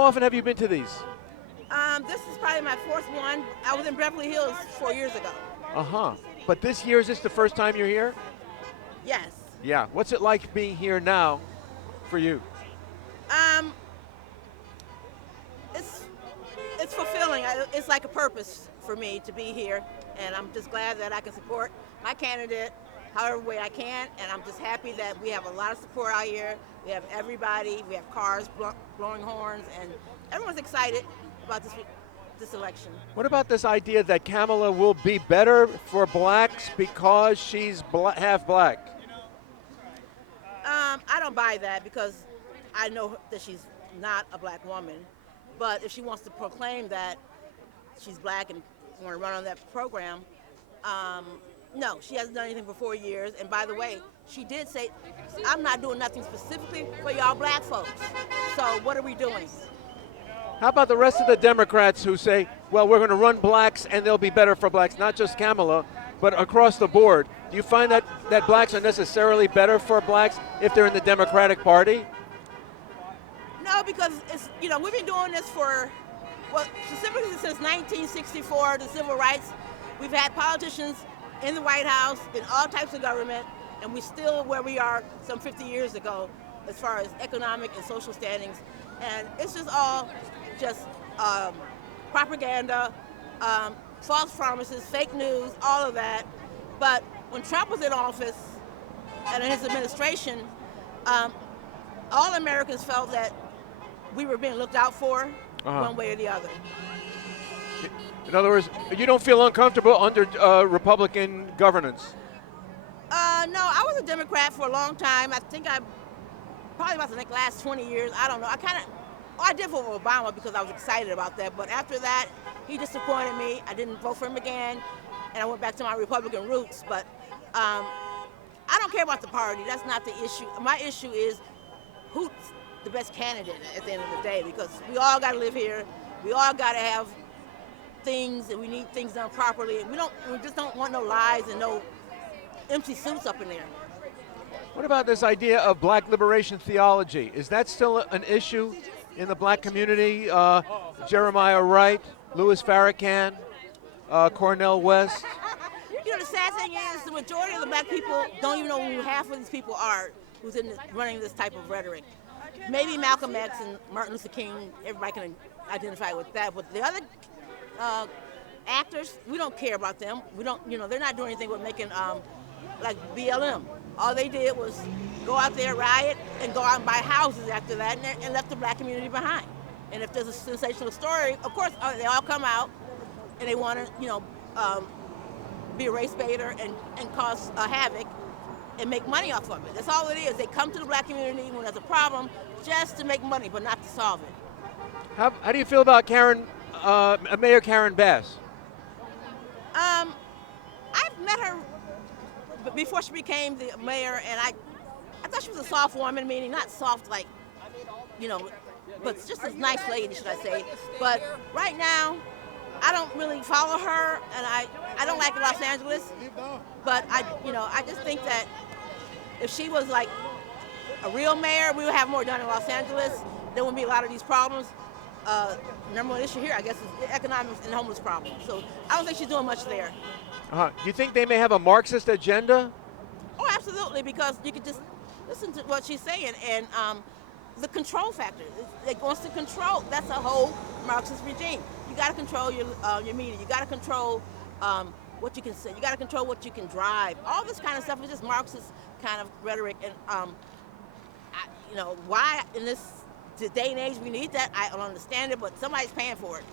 How often have you been to these? This is probably my fourth one. I was in Beverly Hills 4 years ago. Uh-huh. But this year, is this the first time you're here? Yes. Yeah. What's it like being here now for you? Um, it's it's fulfilling. It's like a purpose for me to be here, and I'm just glad that I can support my candidate however way I can, and I'm just happy that we have a lot of support out here. We have everybody. We have cars blowing horns, and everyone's excited about this election. What about this idea that Kamala will be better for blacks because she's half black? I don't buy that because I know that she's not a black woman. But if she wants to proclaim that she's black and want to run on that program, no, she hasn't done anything for 4 years. And by the way, she did say, I'm not doing nothing specifically for y'all black folks. So what are we doing? How about the rest of the Democrats who say, well, we're going to run blacks and they'll be better for blacks, not just Kamala, but across the board? Do you find that blacks are necessarily better for blacks if they're in the Democratic Party? No, because we've been doing this for, well, specifically since 1964, the civil rights. We've had politicians in the White House, in all types of government, and we're still where we are some 50 years ago as far as economic and social standings. And it's just all just propaganda, false promises, fake news, all of that. But when Trump was in office and in his administration, all Americans felt that we were being looked out for one way or the other. In other words, you don't feel uncomfortable under Republican governance? No, I was a Democrat for a long time. I think probably about the last 20 years. I don't know. I did vote for Obama because I was excited about that. But after that, he disappointed me. I didn't vote for him again, and I went back to my Republican roots. But I don't care about the party. That's not the issue. My issue is who's the best candidate at the end of the day, because we all got to live here. We all got to have things, and we need things done properly. We just don't want no lies and no empty suits up in there. What about this idea of black liberation theology? Is that still an issue in the black community? Jeremiah Wright, Louis Farrakhan, Cornel West. The sad thing is the majority of the black people don't even know who half of these people are who's running this type of rhetoric. Maybe Malcolm X and Martin Luther King, everybody can identify with that, but the other actors, we don't care about them. We don't, they're not doing anything but making like BLM. All they did was go out there, riot, and go out and buy houses after that, and left the black community behind. And if there's a sensational story, of course, they all come out and they want to, be a race baiter and cause havoc and make money off of it. That's all it is. They come to the black community when there's a problem just to make money, but not to solve it. How do you feel about Mayor Karen Bass? I've met her before she became the mayor, and I thought she was a soft woman, meaning not soft like, but just a nice lady, should I say. But right now, I don't really follow her, and I don't like Los Angeles, but I just think that if she was like a real mayor, we would have more done in Los Angeles. There wouldn't be a lot of these problems. Number one issue here, I guess, is the economics and homeless problem. So I don't think she's doing much there. Do you think they may have a Marxist agenda? Oh, absolutely, because you could just listen to what she's saying, and the control factor. It wants to control. That's a whole Marxist regime. You got to control your media. You got to control what you can say. You got to control what you can drive. All this kind of stuff is just Marxist kind of rhetoric. And why in this day and age we need that, I don't understand it. But somebody's paying for it.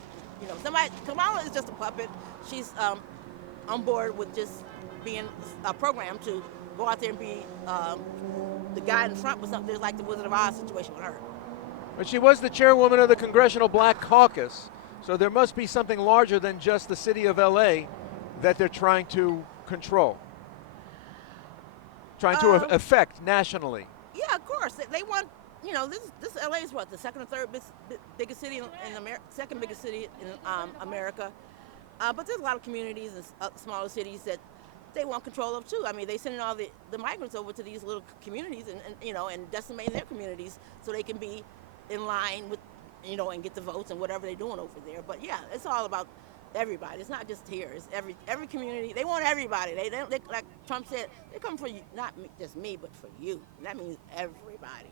Kamala is just a puppet. She's on board with just being programmed to go out there and be the guy in front with something like the Wizard of Oz situation with her. But she was the chairwoman of the Congressional Black Caucus, so there must be something larger than just the city of LA that they're trying to control, trying to affect nationally. Yeah, of course. They want, this LA is what, the second or third biggest city in America, second biggest city in America. But there's a lot of communities and smaller cities that they want control of too. I mean, they sending all the migrants over to these little communities and decimating their communities so they can be in line with, and get the votes and whatever they're doing over there. But yeah, it's all about everybody. It's not just here. It's every community. They want everybody. They like Trump said, they come for you, not me, just me, but for you. And that means everybody.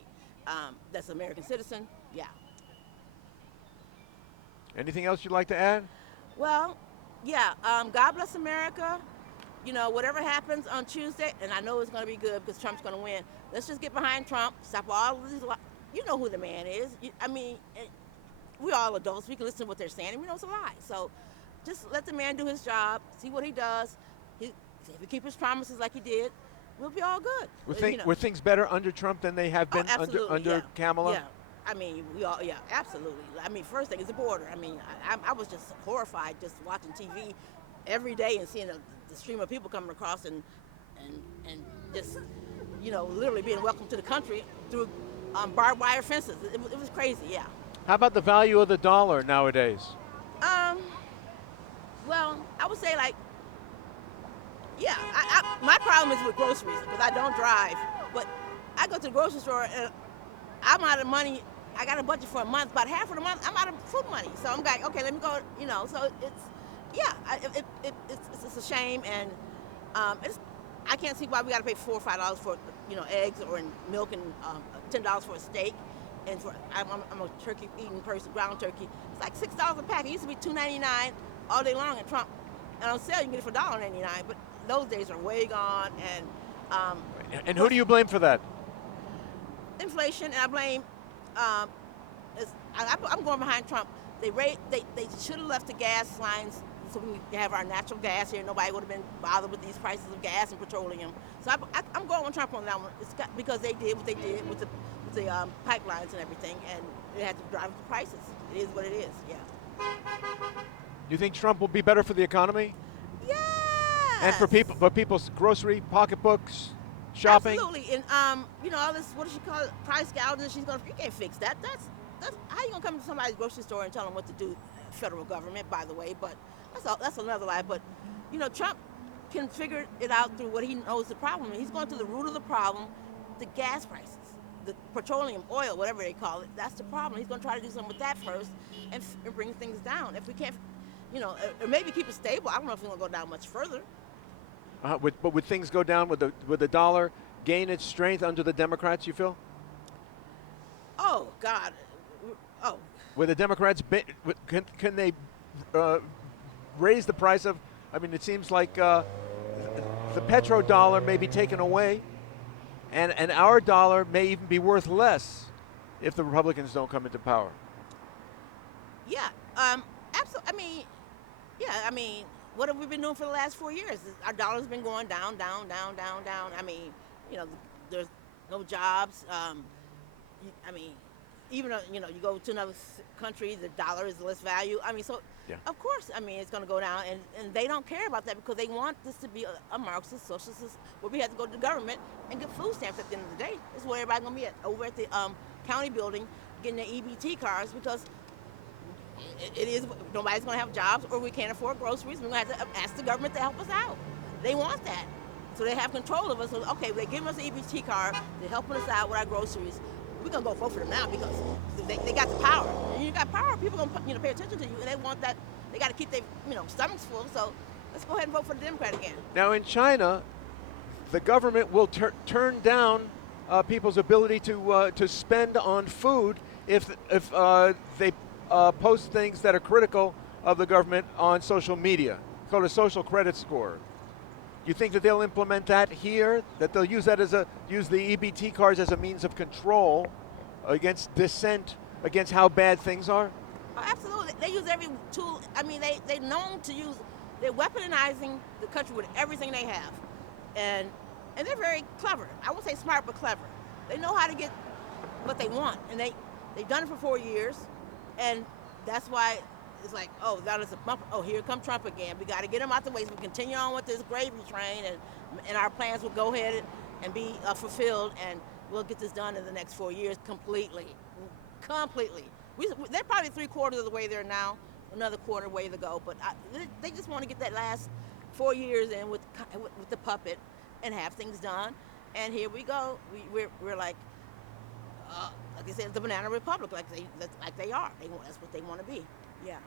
That's an American citizen. Yeah. Anything else you'd like to add? Well, yeah. God bless America. Whatever happens on Tuesday, and I know it's going to be good because Trump's going to win. Let's just get behind Trump. Stop all of these. You know who the man is. We're all adults. We can listen to what they're saying, and we know it's a lie. So just let the man do his job, see what he does. If he keep his promises like he did, we'll be all good. Were things better under Trump than they have been under Kamala? Yeah. Absolutely. First thing is the border. I was just horrified just watching TV every day and seeing the stream of people coming across and just, literally being welcomed to the country through barbed wire fences. It was crazy, yeah. How about the value of the dollar nowadays? Well, I would say my problem is with groceries because I don't drive, but I go to the grocery store and I'm out of money. I got a budget for a month, about half of the month I'm out of food money. So I'm like, okay, let me go, so it's a shame, and I can't see why we got to pay $4 or $5 for eggs or milk and $10 for a steak. And I'm a turkey eating person, ground turkey. It's like $6 a pack. It used to be $2.99 all day long at Trump. And on sale you can get it for $1.99. But those days are way gone. And who do you blame for that? Inflation, and I blame. I'm going behind Trump. They should have left the gas lines so we could have our natural gas here. Nobody would have been bothered with these prices of gas and petroleum. So I'm going with Trump on that one. Because they did what they did with the pipelines and everything, and they had to drive up the prices. It is what it is. Yeah. Do you think Trump will be better for the economy? Yes. And for people's grocery pocketbooks, shopping. Absolutely. And all this, what does she call it, price gouging? You can't fix that. That's how you gonna come to somebody's grocery store and tell them what to do? Federal government, by the way, but that's another lie. But Trump can figure it out through what he knows the problem is. He's going to the root of the problem, the gas prices, the petroleum, oil, whatever they call it. That's the problem. He's going to try to do something with that first and bring things down. If we can't, or maybe keep it stable. I don't know if it's going to go down much further. But would things go down with the dollar gain its strength under the Democrats, you feel? Oh, God. Oh. Will the Democrats, can they raise the price of, it seems like the petrodollar may be taken away, and our dollar may even be worth less if the Republicans don't come into power. Yeah, absolutely. What have we been doing for the last 4 years? Our dollar's been going down, down, down, down, down. There's no jobs. Even though, you go to another country, the dollar is less value. Yeah. Of course, it's going to go down, and they don't care about that because they want this to be a Marxist, socialist, where we have to go to the government and get food stamps at the end of the day. This is where everybody's going to be over at the county building getting their EBT cards because it is, nobody's going to have jobs or we can't afford groceries. We're going to have to ask the government to help us out. They want that. So they have control of us. So, okay, they're giving us an EBT card, they're helping us out with our groceries. We're going to go vote for them now because they got the power. And you got power, people are going to pay attention to you, and they want that. They got to keep their stomachs full. So let's go ahead and vote for the Democrat again. Now in China, the government will turn down people's ability to spend on food if they post things that are critical of the government on social media. It's called a social credit score. You think that they'll implement that here? That they'll use that use the EBT cards as a means of control against dissent, against how bad things are? Oh, absolutely. They use every tool. They're known to use. They're weaponizing the country with everything they have, and they're very clever. I won't say smart, but clever. They know how to get what they want, and they've done it for 4 years, and that's why. It's like, oh, that is a bump. Oh, here come Trump again. We got to get him out the way so we continue on with this gravy train, and our plans will go ahead and be fulfilled, and we'll get this done in the next 4 years completely. They're probably 3/4 of the way there now, another quarter way to go, but they just want to get that last 4 years in with the puppet and have things done. And here we go. We're like, like they said, the banana republic, like they are. That's what they want to be. Yeah.